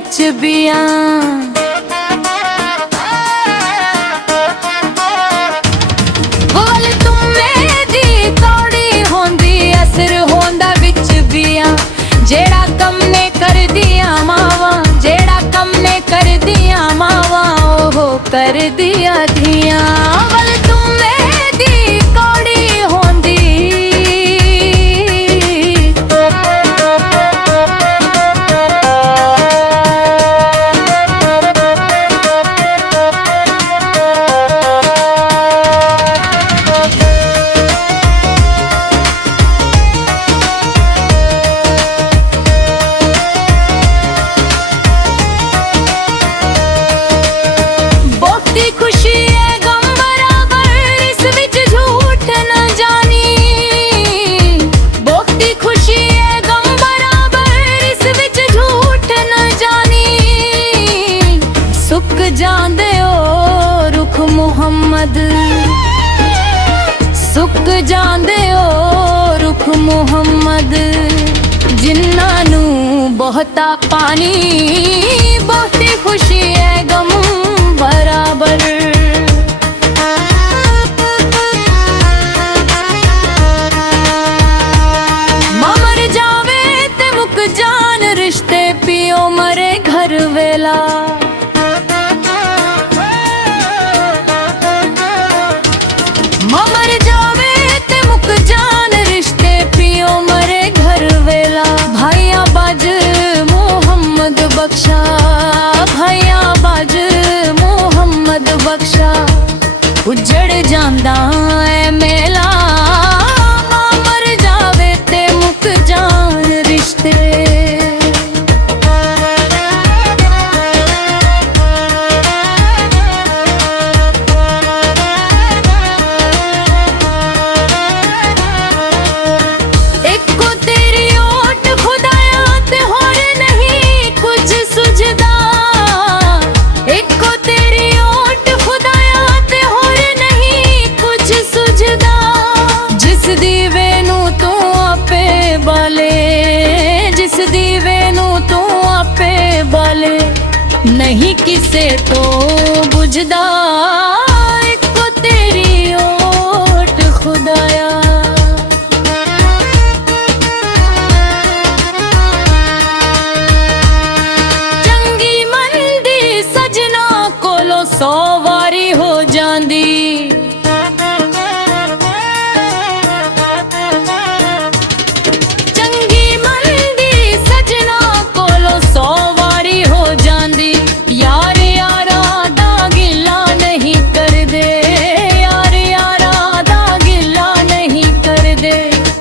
विच बिया जेड़ा कम ने कर दिया मावा, जेड़ा कम ने कर दिया मावा, ओहो कर दिया धिया। वल तुमे दी कौड़ी होंदी जांदे ओ रुख मुहम्मद, सुक जांदे ओ रुख मुहम्मद। जिन्ना नू बहुता पानी बहुती खुशी है गम बराबर। मर जावे ते मुक जान रिश्ते पियो मरे घर वेला। मर जावे ते मुक जान रिश्ते पियो मरे घर वेला। भाइया बाज मोहम्मद बख्शा, भाइया बाज मोहम्मद बख्शा। उजड़ जांदा ऐ मेला, मर जावे ते मुक जान रिश्ते। नहीं किसे तो बुझदा इको तेरी ओट खुदाया। चंगी मंदी सजना कोलो 100 वारी हो जांदी।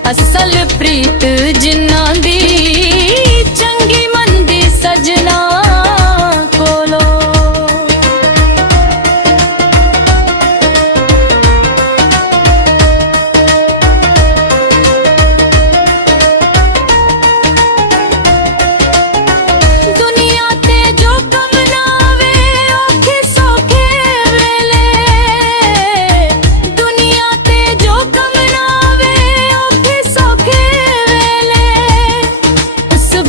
असल प्रीत जिन्ना दी चंगी मंदी सजना कोलो। दुनिया ते जो कम ना वे औखे सौखे वेले। दुनिया ते जो कम ना वे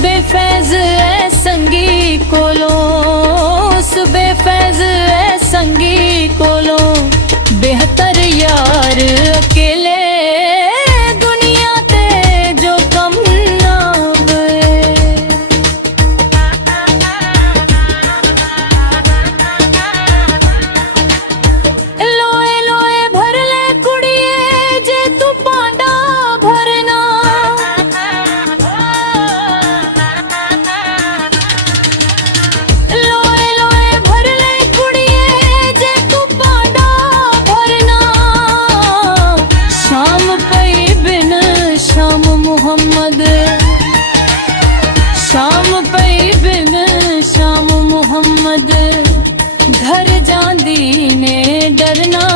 बेफैज है संगी कोलो, उस बेफैज है संगी कोलो। बेहतर यार अकेले दुनिया ते जो कम ना वे। लोए लोए भर ले कुड़िए जे तू पांडा भरना। शाम पई बिन शाम मुहम्मद घर जांदी ने डरना।